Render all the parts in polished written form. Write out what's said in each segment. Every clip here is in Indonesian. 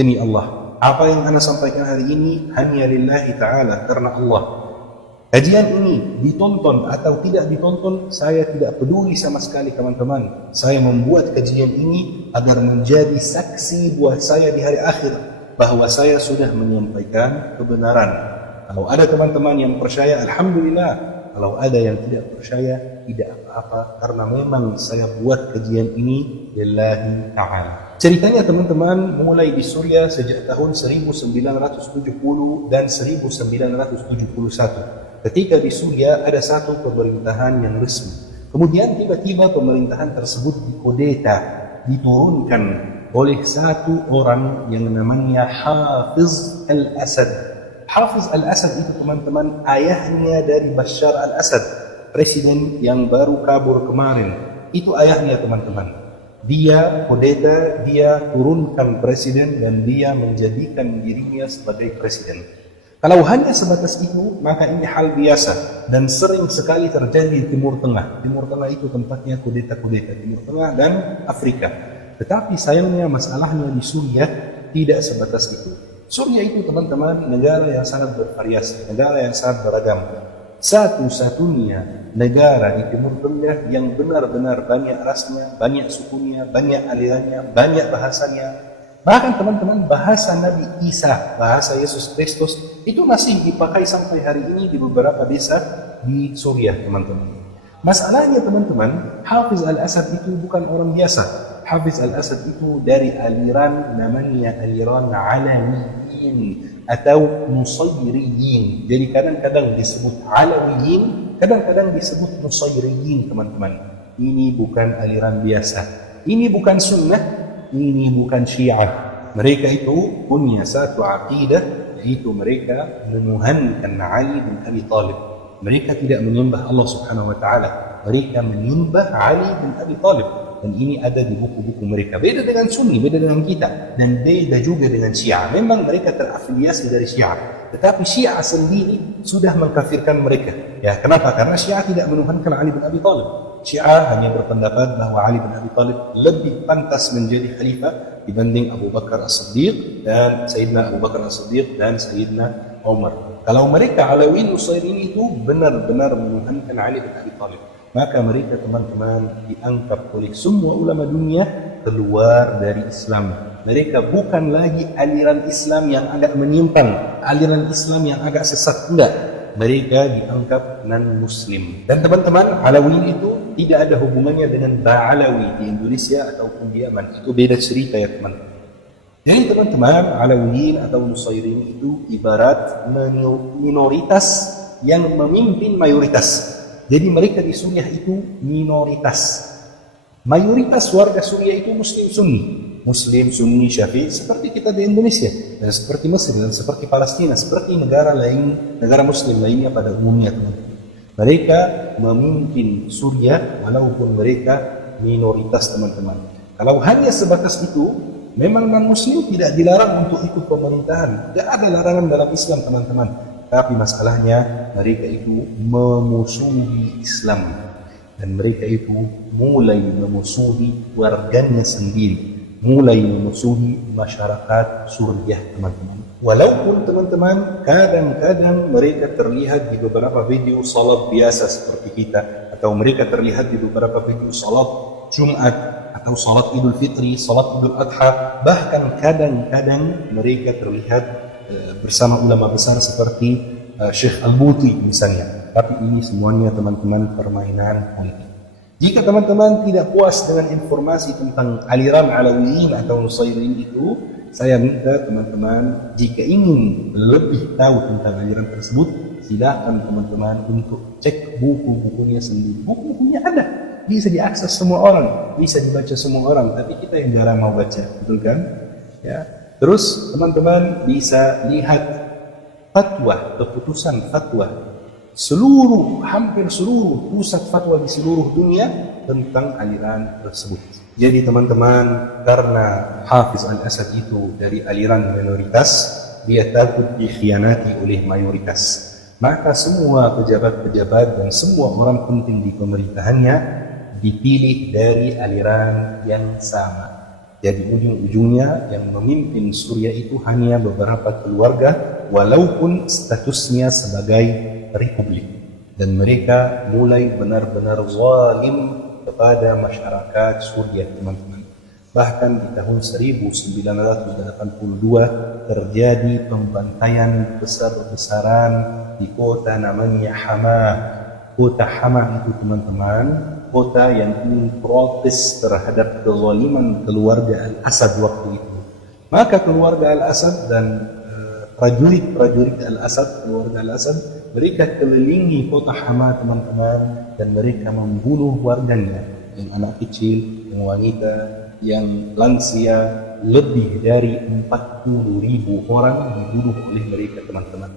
Demi Allah, apa yang Anda sampaikan hari ini hanya lillahi ta'ala, karena Allah. Kajian ini ditonton atau tidak ditonton, saya tidak peduli sama sekali teman-teman. Saya membuat kajian ini agar menjadi saksi buat saya di hari akhir bahwa saya sudah menyampaikan kebenaran. Kalau ada teman-teman yang percaya, alhamdulillah. Kalau ada yang tidak percaya, tidak apa-apa, karena memang saya buat kajian ini lillahi ta'ala. Ceritanya teman-teman mulai di Suriah sejak tahun 1970 dan 1971. Ketika di Suriah ada satu pemerintahan yang resmi. Kemudian tiba-tiba pemerintahan tersebut dikudeta, diturunkan oleh satu orang yang namanya Hafiz al-Assad. Hafiz al-Assad itu teman-teman ayahnya dari Bashar al-Assad, presiden yang baru kabur kemarin. Itu ayahnya teman-teman. Dia kudeta, dia turunkan presiden dan dia menjadikan dirinya sebagai presiden. Kalau hanya sebatas itu, maka ini hal biasa dan sering sekali terjadi di Timur Tengah. Timur Tengah itu tempatnya kudeta-kudeta, Timur Tengah dan Afrika. Tetapi sayangnya masalahnya di Suriah tidak sebatas itu. Suriah itu teman-teman negara yang sangat bervariasi, negara yang sangat beragam. Satu-satunya negara di Timur Tengah yang benar-benar banyak rasnya, banyak sukunya, banyak alirannya, banyak bahasanya. Bahkan teman-teman, bahasa Nabi Isa, bahasa Yesus Kristus itu masih dipakai sampai hari ini di beberapa desa di Suriah teman-teman. Masalahnya teman-teman, Hafiz al-Assad itu bukan orang biasa. Hafiz al-Assad itu dari aliran namanya aliran Alamiyin atau Nusayriyin. Jadi kadang-kadang disebut Alawiyin, kadang-kadang disebut Nusayriyin teman-teman. Ini bukan aliran biasa. Ini bukan sunnah. Ini bukan Syiah. Mereka itu punya satu aqidah, yaitu mereka menuhankan Ali bin Abi Thalib. Mereka tidak menyembah Allah Subhanahu wa taala. Mereka menyembah Ali bin Abi Thalib. Dan ini ada di buku-buku mereka. Beda dengan Sunni, beda dengan kita, dan beda juga dengan Syiah. Memang mereka terafiliasi dari Syiah, tetapi Syiah sendiri sudah mengkafirkan mereka. Ya, kenapa? Karena Syiah tidak menuhankan Ali bin Abi Thalib. Syiah hanya berpendapat bahwa Ali bin Abi Thalib lebih pantas menjadi khalifah dibanding Abu Bakar As-Siddiq dan Sayyidina Abu Bakar As-Siddiq dan Sayyidina Umar. Kalau mereka Alawiyin Nusayriyin itu benar-benar menuhankan Ali bin Abi Thalib, maka mereka teman-teman dianggap oleh semua ulama dunia keluar dari Islam. Mereka bukan lagi aliran Islam yang agak menyimpang, aliran Islam yang agak sesat, enggak. Mereka dianggap non-muslim. Dan teman-teman, Alawiyin itu tidak ada hubungannya dengan Ba'alawi di Indonesia ataupun di Yaman. Itu beda cerita ya teman-teman. Jadi teman-teman, Alawiyin atau Nusayriyin itu ibarat minoritas yang memimpin mayoritas. Jadi mereka di Suriah itu minoritas. Mayoritas warga Suriah itu Muslim Sunni. Muslim, Sunni, Syafi'i, seperti kita di Indonesia, dan seperti Mesir, dan seperti Palestina, seperti negara lain, negara Muslim lainnya pada umumnya teman-teman. Mereka memimpin Suriah walaupun mereka minoritas teman-teman. Kalau hanya sebatas itu, memang non-Muslim tidak dilarang untuk ikut pemerintahan. Tidak ada larangan dalam Islam teman-teman. Tapi masalahnya mereka itu memusuhi Islam, dan mereka itu mulai memusuhi warganya sendiri, mulai memusuhi masyarakat Suriah teman-teman. Walaupun teman-teman kadang-kadang mereka terlihat di beberapa video salat biasa seperti kita, atau mereka terlihat di beberapa video salat Jumat atau salat Idul Fitri, salat Idul Adha, bahkan kadang-kadang mereka terlihat bersama ulama besar seperti Syekh Al-Buti misalnya. Tapi ini semuanya teman-teman permainan politik. Jika teman-teman tidak puas dengan informasi tentang aliran Alawiyin atau Nusayriyin itu, saya minta teman-teman jika ingin lebih tahu tentang aliran tersebut, silakan teman-teman untuk cek buku-bukunya sendiri. Buku-bukunya ada, bisa diakses semua orang, bisa dibaca semua orang, tapi kita yang jarang mau baca, betul kan? Ya. Terus teman-teman bisa lihat fatwa, keputusan fatwa hampir seluruh pusat fatwa di seluruh dunia tentang aliran tersebut. Jadi teman-teman, karena Hafiz al-Assad itu dari aliran minoritas, dia takut dikhianati oleh mayoritas. Maka semua pejabat-pejabat dan semua orang penting di pemerintahannya dipilih dari aliran yang sama. Jadi ujung-ujungnya yang memimpin Suriah itu hanya beberapa keluarga walaupun statusnya sebagai republik. Dan mereka mulai benar-benar zalim kepada masyarakat Suriah, teman-teman. Bahkan di tahun 1982 terjadi pembantaian besar-besaran di kota namanya Hama. Kota Hama itu, teman-teman, kota yang ingin protes terhadap kezaliman keluarga Al-Asad waktu itu. Maka keluarga Al-Asad dan prajurit-prajurit Al-Asad, keluarga Al-Asad, mereka kelilingi kota Hama, teman-teman, dan mereka membunuh warganya, yang anak kecil, yang wanita, yang lansia. Lebih dari 40.000 orang dibunuh oleh mereka, teman-teman.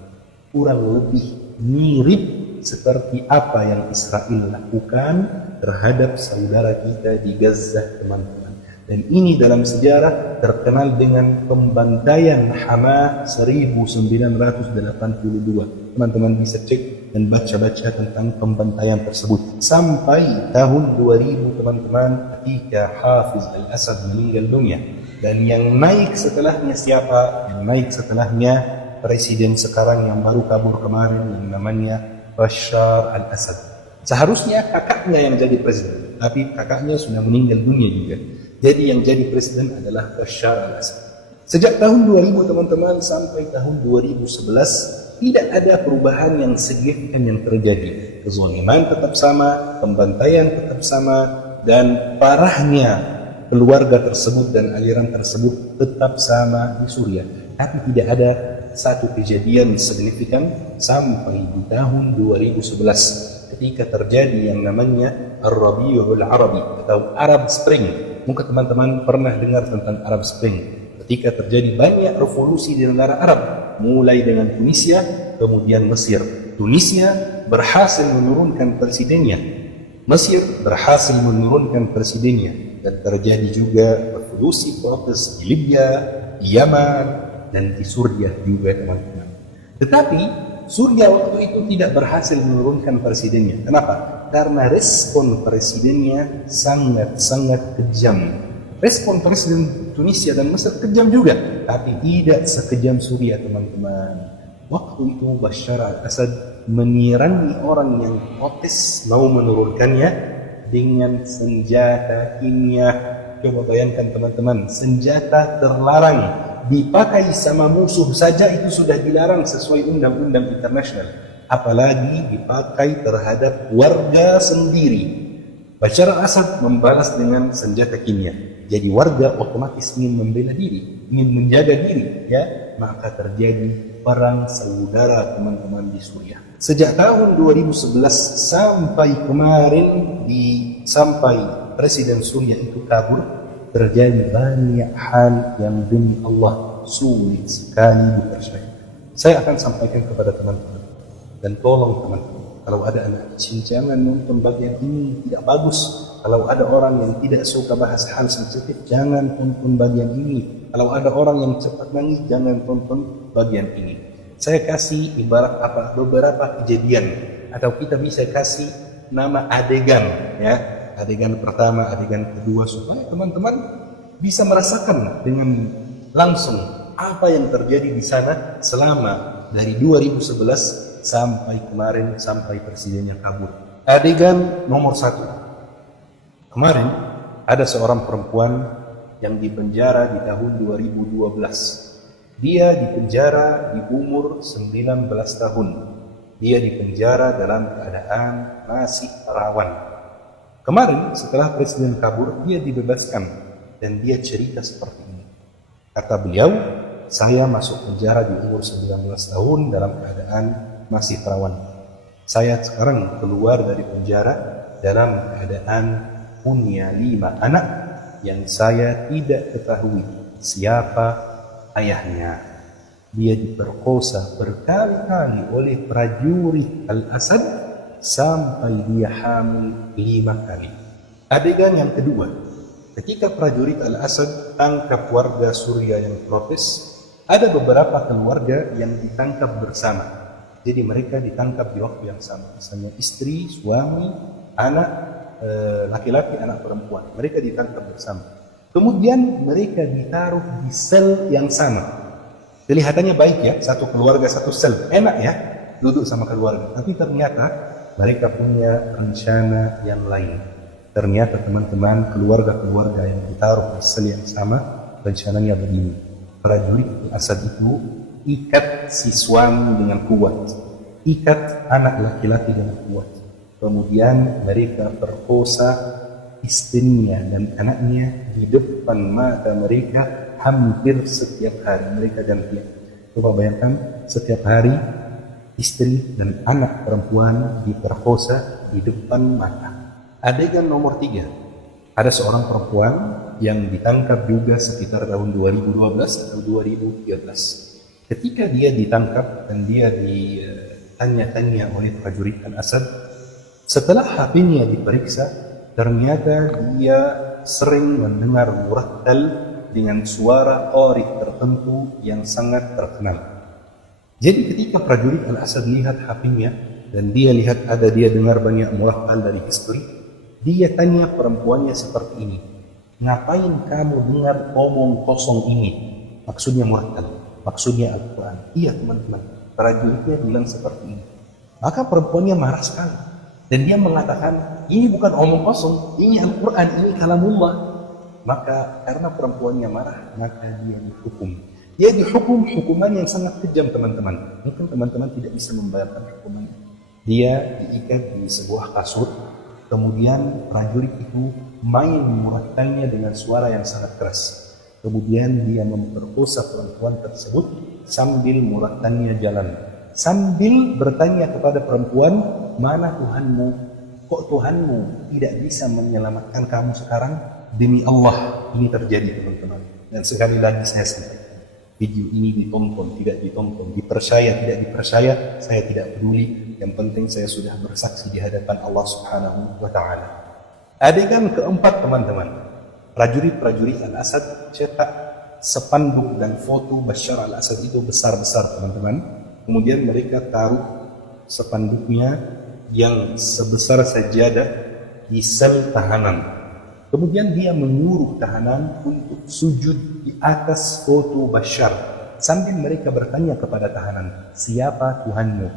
Kurang lebih mirip seperti apa yang Israel lakukan terhadap saudara kita di Gaza, teman-teman. Dan ini dalam sejarah terkenal dengan pembantaian Hama 1982. Teman-teman bisa cek dan baca-baca tentang pembantaian tersebut. Sampai tahun 2000, teman-teman, ketika Hafiz Al-Asad meninggal dunia. Dan yang naik setelahnya siapa? Yang naik setelahnya presiden sekarang yang baru kabur kemarin, yang namanya Bashar al-Assad. Seharusnya kakaknya yang jadi presiden, tapi kakaknya sudah meninggal dunia juga. Jadi yang jadi presiden adalah Bashar al-Assad. Sejak tahun 2000, teman-teman, sampai tahun 2011 tidak ada perubahan yang signifikan yang terjadi. Kezaliman tetap sama, pembantaian tetap sama, dan parahnya keluarga tersebut dan aliran tersebut tetap sama di Suriah. Tapi tidak ada satu kejadian signifikan sampai di tahun 2011 ketika terjadi yang namanya Ar-Rabi'ul Arabi atau Arab Spring. Mungkin teman-teman pernah dengar tentang Arab Spring. Ketika terjadi banyak revolusi di negara Arab, mulai dengan Tunisia, kemudian Mesir. Tunisia berhasil menurunkan presidennya. Mesir berhasil menurunkan presidennya. Dan terjadi juga revolusi protes di Libya, di Yaman, dan di Suriah juga, teman-teman. Tetapi Suriah waktu itu tidak berhasil menurunkan presidennya. Kenapa? Karena respon presidennya sangat-sangat kejam. Respon presiden Tunisia dan Mesir kejam juga, tapi tidak sekejam Suriah, teman-teman. Waktu itu Bashar al-Assad menyerangi orang yang protes mau menurunkannya dengan senjata kimia. Coba bayangkan, teman-teman, senjata terlarang dipakai sama musuh saja itu sudah dilarang sesuai undang-undang internasional, apalagi dipakai terhadap warga sendiri. Bashar al-Assad membalas dengan senjata kimia. Jadi warga otomatis ingin membela diri, ingin menjaga diri, ya. Maka terjadi perang saudara, teman-teman, di Suriah. Sejak tahun 2011 sampai kemarin sampai presiden Suriah itu kabur, terjadi banyak hal yang demi Allah sulit sekali dipercaya. Saya akan sampaikan kepada teman-teman, dan tolong teman-teman, kalau ada anak kecil jangan nonton bagian ini, tidak bagus. Kalau ada orang yang tidak suka bahas hal sensitif, jangan tonton bagian ini. Kalau ada orang yang cepat nangis, jangan tonton bagian ini. Saya kasih ibarat beberapa kejadian, atau kita bisa kasih nama adegan, ya. Adegan pertama, adegan kedua, supaya teman-teman bisa merasakan dengan langsung apa yang terjadi di sana selama dari 2011 sampai kemarin, sampai presidennya kabur. Adegan nomor 1. Kemarin ada seorang perempuan yang dipenjara di tahun 2012. Dia dipenjara di umur 19 tahun. Dia dipenjara dalam keadaan masih perawan. Kemarin setelah presiden kabur, dia dibebaskan dan dia cerita seperti ini. Kata beliau, saya masuk penjara di umur 19 tahun dalam keadaan masih perawan. Saya sekarang keluar dari penjara dalam keadaan punya 5 anak yang saya tidak ketahui siapa ayahnya. Dia diperkosa berkali-kali oleh prajurit Al-Assad sampai dia hamil 5 kali. Adegan yang kedua, ketika prajurit Al-Assad tangkap warga Suriah yang protes, ada beberapa keluarga yang ditangkap bersama. Jadi mereka ditangkap di waktu yang sama, misalnya istri, suami, anak laki-laki, anak perempuan. Mereka ditangkap bersama. Kemudian mereka ditaruh di sel yang sama. Kelihatannya baik ya, satu keluarga satu sel, enak ya duduk sama keluarga. Tapi ternyata mereka punya rencana yang lain. Ternyata teman-teman, keluarga-keluarga yang ditaruh di sel yang sama, rencananya begini. Prajurit Asad itu ikat si suami dengan kuat, ikat anak laki-laki dengan kuat. Kemudian mereka perkosa istrinya dan anaknya di depan mata mereka hampir setiap hari. Mereka gantian. Coba bayangkan, setiap hari istri dan anak perempuan diperkosa di depan mata. Adegan nomor 3, ada seorang perempuan yang ditangkap juga sekitar tahun 2012 atau 2013. Ketika dia ditangkap dan dia ditanya-tanya oleh prajurit Al-Asad, setelah HP-nya diperiksa, ternyata dia sering mendengar murattal dengan suara qari tertentu yang sangat terkenal. Jadi ketika prajurit Al-Asad lihat HP-nya dan dia lihat ada dia dengar banyak murattal dari history, dia tanya perempuannya seperti ini, ngapain kamu dengar omong kosong ini? Maksudnya murattal, maksudnya Al-Quran. Iya teman-teman, prajuritnya bilang seperti ini. Maka perempuannya marah sekali. Dan dia mengatakan, ini bukan omong kosong, ini Al-Quran, ini kalamullah. Maka karena perempuannya marah, maka dia dihukum. Dia dihukum hukuman yang sangat kejam teman-teman. Mungkin teman-teman tidak bisa membayangkan hukumannya. Dia diikat di sebuah kasur, kemudian prajurit itu main murattalnya dengan suara yang sangat keras. Kemudian dia memperkosa perempuan tersebut sambil murattalnya jalan. Sambil bertanya kepada perempuan, mana Tuhanmu? Kok Tuhanmu tidak bisa menyelamatkan kamu sekarang? Demi Allah, ini terjadi teman-teman. Dan sekali lagi saya sampaikan, video ini ditonton, tidak ditonton, dipercaya, tidak dipercaya, saya tidak peduli. Yang penting saya sudah bersaksi di hadapan Allah Subhanahu wa Ta'ala. Adegan keempat teman-teman, prajurit-prajurit Al-Asad cetak spanduk dan foto Bashar Al-Asad itu besar-besar teman-teman. Kemudian mereka taruh spanduknya yang sebesar sajadah di sel tahanan. Kemudian dia menyuruh tahanan untuk sujud di atas foto Bashar. Sambil mereka bertanya kepada tahanan, siapa Tuhanmu?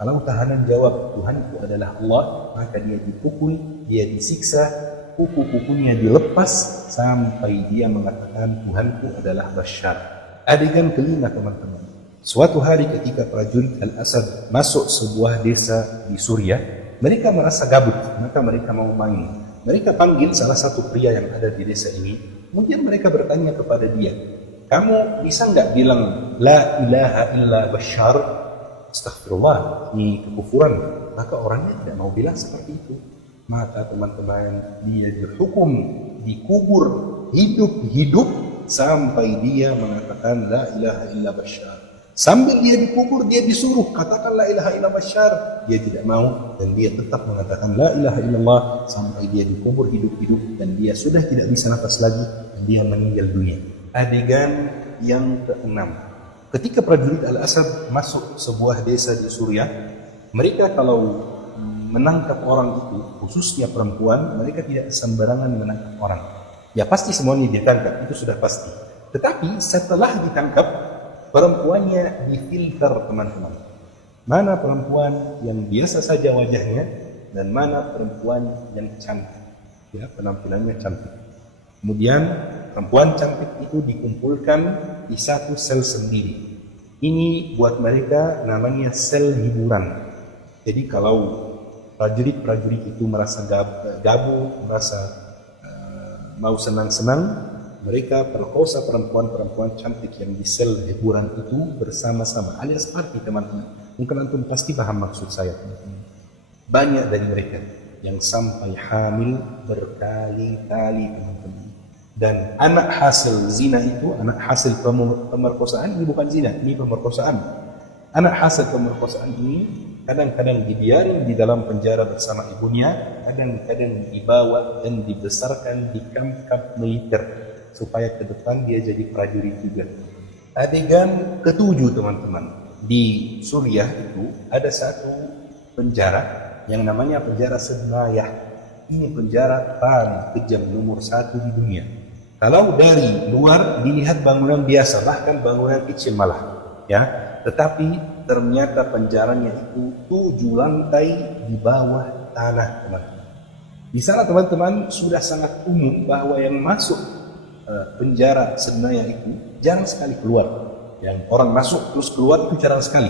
Kalau tahanan jawab, Tuhanku adalah Allah, maka dia dipukul, dia disiksa, kuku-kukunya dilepas, sampai dia mengatakan Tuhanku adalah Bashar. Adegan kelima teman-teman. Suatu hari ketika prajurit Al-Asad masuk sebuah desa di Suriah, mereka merasa gabut, maka mereka mau main. Mereka panggil salah satu pria yang ada di desa ini, kemudian mereka bertanya kepada dia, kamu bisa nggak bilang La ilaha illa Bashar? Astagfirullah, ini kekufuran. Maka orangnya tidak mau bilang seperti itu. Maka teman-teman, dia dihukum, dikubur hidup-hidup sampai dia mengatakan La ilaha illa Bashar. Sambil dia dikubur, dia disuruh katakan la ilaha illallah Bashar. Dia tidak mau dan dia tetap mengatakan la ilaha illallah sampai dia dikubur hidup-hidup dan dia sudah tidak bisa nafas lagi dan dia meninggal dunia. Adegan yang keenam, ketika prajurit Al-Asad masuk sebuah desa di Suriah, mereka kalau menangkap orang itu, khususnya perempuan, mereka tidak sembarangan menangkap orang. Ya pasti semuanya ditangkap, itu sudah pasti. Tetapi setelah ditangkap, perempuannya difilter teman-teman. Mana perempuan yang biasa saja wajahnya dan mana perempuan yang cantik. Ya, penampilannya cantik. Kemudian perempuan cantik itu dikumpulkan di satu sel sendiri. Ini buat mereka namanya sel hiburan. Jadi kalau prajurit-prajurit itu merasa gabung, merasa mau senang-senang, mereka perkosa perempuan-perempuan cantik yang di sel hiburan itu bersama-sama, alias party teman-teman. Mungkin antum pasti paham maksud saya teman-teman. Banyak dari mereka yang sampai hamil berkali-kali teman-teman. Dan anak hasil zina itu, anak hasil pemerkosaan ini bukan zina, ini pemerkosaan. Anak hasil pemerkosaan ini kadang-kadang dibiarin di dalam penjara bersama ibunya, kadang-kadang dibawa dan dibesarkan di kamp-kamp militer supaya ke depan dia jadi prajurit juga. Adegan ketujuh teman-teman, di Suriah itu ada satu penjara yang namanya penjara Sednayah. Ini penjara paling kejam nomor 1 di dunia. Kalau dari luar dilihat bangunan biasa, bahkan bangunan kecil malah, ya. Tetapi ternyata penjaranya itu 7 lantai di bawah tanah, teman-teman. Di sana teman-teman sudah sangat umum bahwa yang masuk penjara Senayan itu jarang sekali keluar. Yang orang masuk terus keluar itu jarang sekali.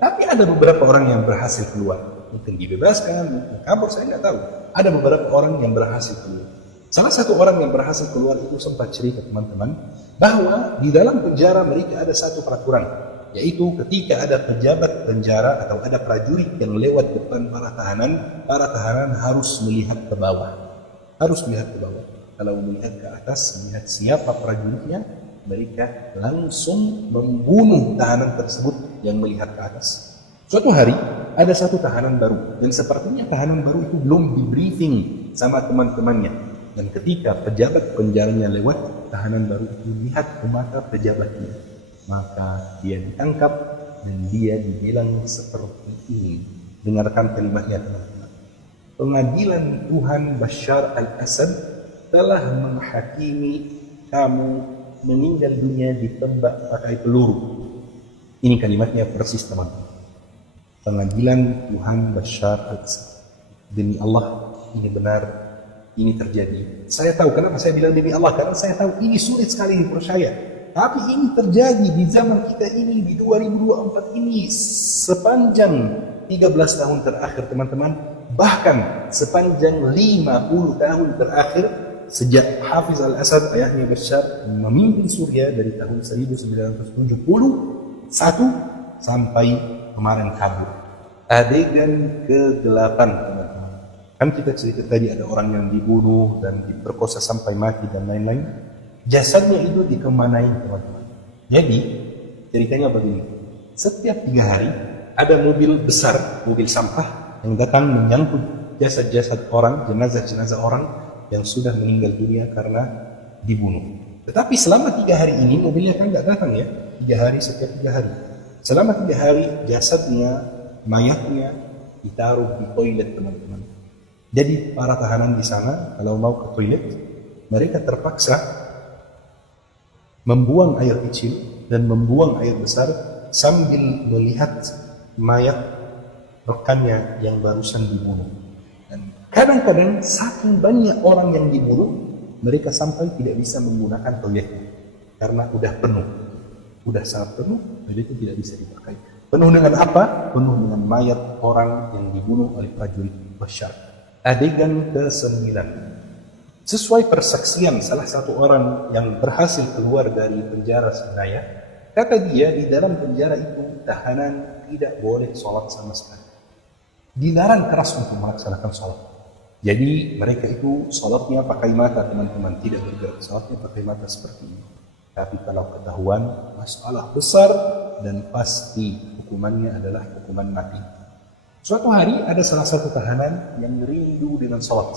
Tapi ada beberapa orang yang berhasil keluar. Mungkin dibebaskan, mungkin kabur, saya nggak tahu. Ada beberapa orang yang berhasil keluar. Salah satu orang yang berhasil keluar itu sempat cerita teman-teman bahwa di dalam penjara mereka ada satu peraturan, yaitu ketika ada pejabat penjara atau ada prajurit yang lewat depan para tahanan harus melihat ke bawah. Harus melihat ke bawah. Kalau melihat ke atas, melihat siapa prajuritnya, mereka langsung membunuh tahanan tersebut yang melihat ke atas. Suatu hari, ada satu tahanan baru, dan sepertinya tahanan baru itu belum di briefing sama teman-temannya. Dan ketika pejabat penjaranya lewat, tahanan baru itu lihat ke mata pejabatnya. Maka dia ditangkap dan dia dibilang seperti ini. Dengarkan kalimatnya teman-teman. Pengadilan Tuhan Bashar al-Assad telah menghakimi kamu meninggal dunia ditembak pakai peluru. Ini kalimatnya persis teman-teman. Pengadilan Tuhan Bashar al-Assad. Demi Allah, ini benar, ini terjadi. Saya tahu kenapa saya bilang demi Allah, karena saya tahu ini sulit sekali dipercaya. Tapi ini terjadi di zaman kita ini, di 2024 ini, sepanjang 13 tahun terakhir teman-teman, bahkan sepanjang 50 tahun terakhir, sejak Hafiz al-Assad, ayahnya Bashar, memimpin Suriah dari tahun 1971 sampai kemarin kabur. Adegan ke-8 teman-teman. Kan kita cerita tadi ada orang yang dibunuh dan diperkosa sampai mati dan lain-lain. Jasadnya itu dikemanain teman-teman. Jadi ceritanya begini. Setiap 3 hari ada mobil besar, mobil sampah yang datang menyangkut jasad-jasad orang, jenazah-jenazah orang yang sudah meninggal dunia karena dibunuh. Tetapi selama 3 hari ini mobilnya kan nggak datang ya, 3 hari setiap 3 hari. Selama 3 hari jasadnya, mayatnya ditaruh di toilet teman-teman. Jadi para tahanan di sana kalau mau ke toilet, mereka terpaksa membuang air kecil dan membuang air besar sambil melihat mayat rekannya yang barusan dibunuh. Dan kadang-kadang saking banyak orang yang dibunuh, mereka sampai tidak bisa menggunakan toiletnya karena udah penuh, udah sangat penuh, jadi itu tidak bisa dipakai. Penuh dengan apa? Penuh dengan mayat orang yang dibunuh oleh prajurit Bashar. Adegan ke-9. Sesuai persaksian salah satu orang yang berhasil keluar dari penjara Senayan, kata dia di dalam penjara itu tahanan tidak boleh sholat sama sekali. Dilarang keras untuk melaksanakan sholat. Jadi mereka itu sholatnya pakai mata teman-teman, tidak bergerak, sholatnya pakai mata seperti ini. Tapi kalau ketahuan, masalah besar dan pasti hukumannya adalah hukuman mati. Suatu hari ada salah satu tahanan yang rindu dengan sholat.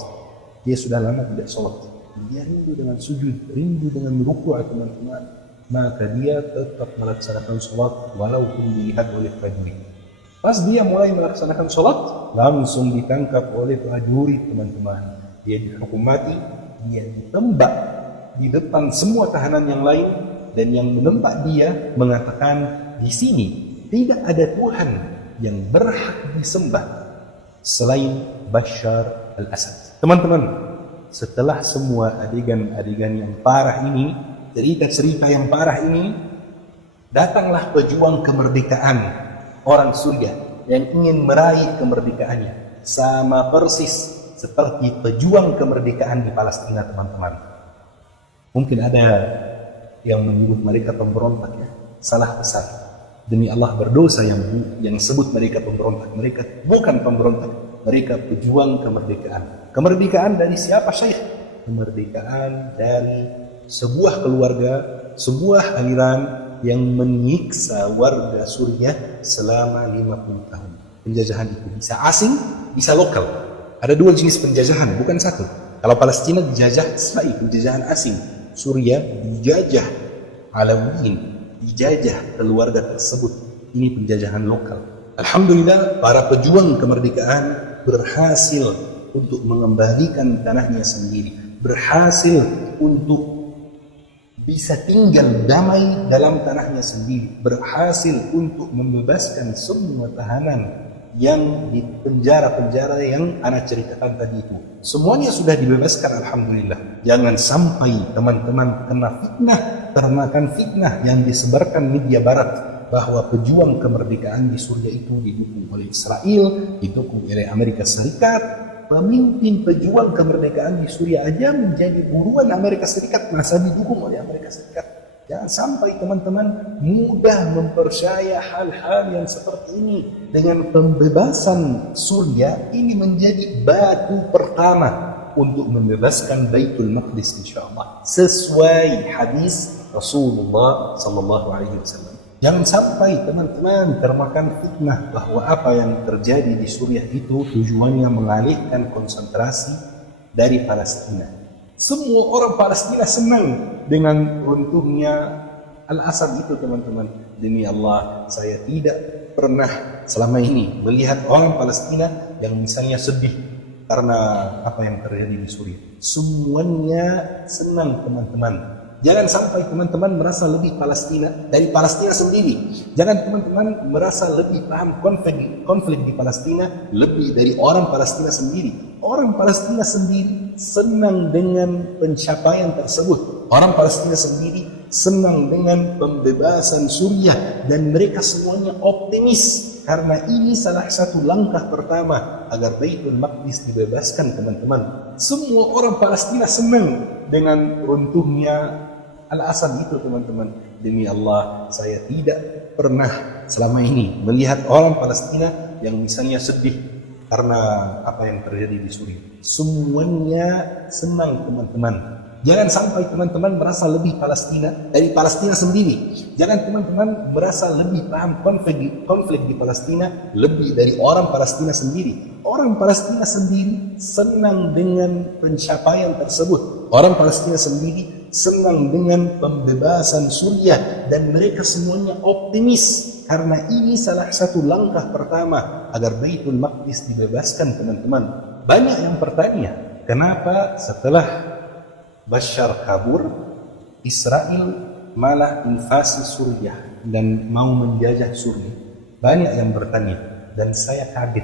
Dia sudah lama tidak sholat. Dia rindu dengan sujud, rindu dengan ruku' teman-teman. Maka dia tetap melaksanakan sholat walaupun dilihat oleh prajurit. Pas dia mulai melaksanakan sholat, langsung ditangkap oleh prajurit teman-teman. Dia dihukum mati, dia ditembak di depan semua tahanan yang lain, dan yang menembak dia mengatakan di sini tidak ada Tuhan yang berhak disembah selain Bashar al-Assad. Teman-teman, setelah semua adegan-adegan yang parah ini, cerita-cerita yang parah ini, datanglah pejuang kemerdekaan orang Suriah yang ingin meraih kemerdekaannya, sama persis seperti pejuang kemerdekaan di Palestina teman-teman. Mungkin ada yang menyebut mereka pemberontak ya, salah besar. Demi Allah berdosa yang sebut mereka pemberontak. Mereka bukan pemberontak, mereka pejuang kemerdekaan. Kemerdekaan dari siapa Syekh? Kemerdekaan dari sebuah keluarga, sebuah aliran yang menyiksa warga Suriah selama 50 tahun. Penjajahan itu bisa asing, bisa lokal. Ada 2 jenis penjajahan, bukan satu. Kalau Palestina dijajah Israel, penjajahan asing. Suriah dijajah Alawiyin, dijajah keluarga tersebut. Ini penjajahan lokal. Alhamdulillah, para pejuang kemerdekaan berhasil untuk mengembalikan tanahnya sendiri, berhasil untuk bisa tinggal damai dalam tanahnya sendiri, berhasil untuk membebaskan semua tahanan yang di penjara-penjara yang ana ceritakan tadi itu. Semuanya sudah dibebaskan, alhamdulillah. Jangan sampai teman-teman kena fitnah, termakan fitnah yang disebarkan media barat bahwa pejuang kemerdekaan di Suriah itu didukung oleh Israel, didukung oleh Amerika Serikat. Pemimpin pejuang kemerdekaan di Suriah aja menjadi buruan Amerika Serikat, masa didukung oleh Amerika Serikat. Jangan sampai teman-teman mudah mempercaya hal-hal yang seperti ini. Dengan pembebasan Suriah ini menjadi batu pertama untuk membebaskan Baitul Maqdis insyaallah, sesuai hadis Rasulullah sallallahu alaihi wasallam. Jangan sampai teman-teman termakan fitnah bahwa apa yang terjadi di Suriah itu tujuannya mengalihkan konsentrasi dari Palestina. Semua orang Palestina senang dengan runtuhnya Al-Assad itu, teman-teman. Demi Allah, saya tidak pernah selama ini melihat orang Palestina yang misalnya sedih karena apa yang terjadi di Suriah. Semuanya senang, teman-teman. Jangan sampai teman-teman merasa lebih Palestina dari Palestina sendiri. Jangan teman-teman merasa lebih paham konflik di Palestina lebih dari orang Palestina sendiri. Orang Palestina sendiri senang dengan pencapaian tersebut. Orang Palestina sendiri senang dengan pembebasan Suriah dan mereka semuanya optimis karena ini salah satu langkah pertama agar Baitul Maqdis dibebaskan, teman-teman. Semua orang Palestina senang dengan runtuhnya Al-Assad itu, teman-teman. Demi Allah, saya tidak pernah selama ini melihat orang Palestina yang misalnya sedih karena apa yang terjadi di Suriah. Semuanya senang, teman-teman. Jangan sampai teman-teman merasa lebih Palestina dari Palestina sendiri. Jangan teman-teman merasa lebih paham konflik di Palestina lebih dari orang Palestina sendiri. Orang Palestina sendiri senang dengan pencapaian tersebut. Orang Palestina sendiri senang dengan pembebasan Suriah dan mereka semuanya optimis karena ini salah satu langkah pertama agar Baitul Maqdis dibebaskan, teman-teman. Banyak yang bertanya, kenapa setelah Bashar kabur, Israel malah invasi Suriah dan mau menjajah Suriah? Banyak yang bertanya dan saya kaget,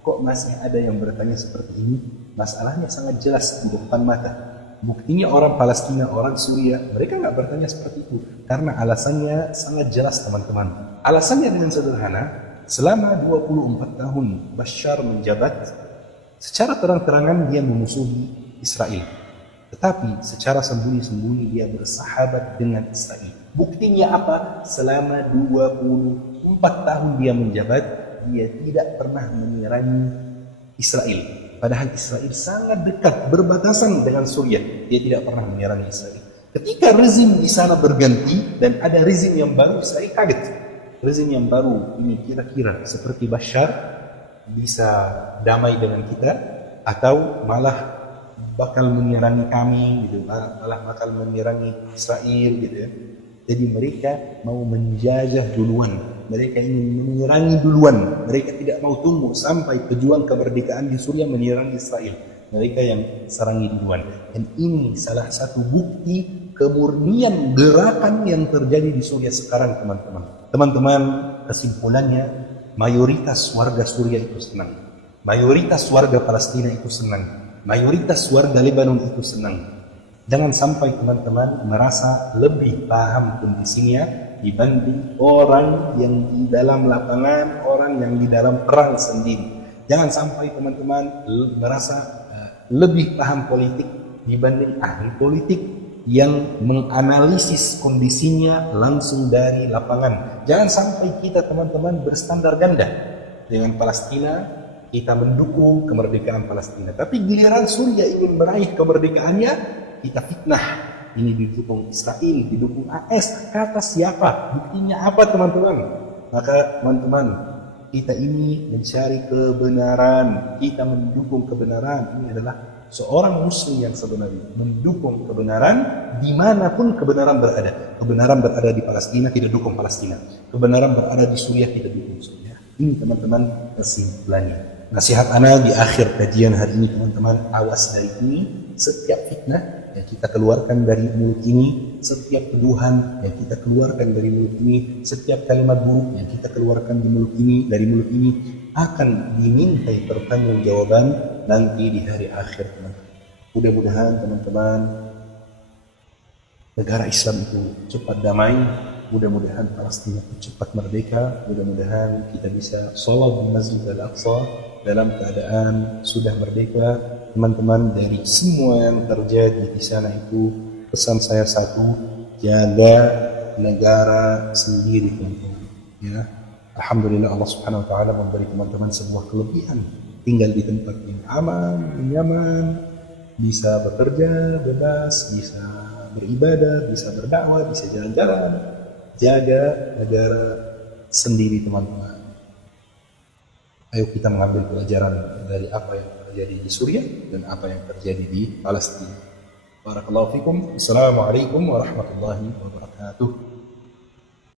kok masih ada yang bertanya seperti ini? Masalahnya sangat jelas di depan mata. Buktinya orang Palestina, orang Suriah, mereka nggak bertanya seperti itu karena alasannya sangat jelas, teman-teman. Alasannya dengan sederhana, selama 24 tahun Bashar menjabat, secara terang-terangan dia memusuhi Israel. Tetapi secara sembunyi-sembunyi dia bersahabat dengan Israel. Buktinya apa? Selama 24 tahun dia menjabat, dia tidak pernah menyerangi Israel. Padahal Israel sangat dekat berbatasan dengan Suriah. Dia tidak pernah menyerang Israel. Ketika rezim di sana berganti dan ada rezim yang baru, Israel kaget. Rezim yang baru ini kira-kira seperti Bashar bisa damai dengan kita atau malah bakal menyerangi kami gitu, malah bakal menyerangi Israel gitu ya. Jadi mereka mau menjajah duluan. Mereka ingin menyerangi duluan. Mereka tidak mau tunggu sampai pejuang kemerdekaan di Suriah menyerang Israel. Mereka yang serangi duluan. Dan ini salah satu bukti kemurnian gerakan yang terjadi di Suriah sekarang, teman-teman. Teman-teman, kesimpulannya, mayoritas warga Suriah itu senang. Mayoritas warga Palestina itu senang. Mayoritas warga Lebanon itu senang. Jangan sampai teman-teman merasa lebih paham kondisinya dibanding orang yang di dalam lapangan, orang yang di dalam perang sendiri. Jangan sampai teman-teman merasa lebih paham politik dibanding ahli politik yang menganalisis kondisinya langsung dari lapangan. Jangan sampai kita, teman-teman, berstandar ganda dengan Palestina. Kita mendukung kemerdekaan Palestina, tapi giliran Suriah ingin meraih kemerdekaannya, kita fitnah. Ini didukung Israel, didukung AS. Kata siapa? Buktinya apa, teman-teman? Maka teman-teman, kita ini mencari kebenaran. Kita mendukung kebenaran. Ini adalah seorang muslim yang sebenarnya mendukung kebenaran dimanapun kebenaran berada. Kebenaran berada di Palestina, tidak dukung Palestina. Kebenaran berada di Suriah, tidak dukung Suriah. Ini, teman-teman, kesimpulannya. Nasihat ana di akhir kajian hari ini, teman-teman, awas dari ini. Setiap fitnah yang kita keluarkan dari mulut ini, setiap tuduhan yang kita keluarkan dari mulut ini, setiap kalimat buruk yang kita keluarkan di mulut ini, dari mulut ini akan dimintai pertanggungjawaban nanti di hari akhir, teman-teman. Mudah-mudahan teman-teman negara Islam itu cepat damai, mudah-mudahan Palestina itu cepat merdeka, mudah-mudahan kita bisa sholat di Masjid Al-Aqsa dalam keadaan sudah merdeka. Teman-teman, dari semua yang terjadi di sana itu, pesan saya satu, jaga negara sendiri, teman-teman. Ya, alhamdulillah Allah Subhanahu Wa Taala memberi teman-teman sebuah kelebihan, tinggal di tempat yang aman, nyaman, bisa bekerja bebas, bisa beribadah, bisa berdakwah, bisa jalan-jalan. Jaga negara sendiri, teman-teman. Ayo kita mengambil pelajaran dari apa yang terjadi di Suriah dan apa yang terjadi di Palestina. Barakallahu fikum. Assalamualaikum warahmatullahi wabarakatuh.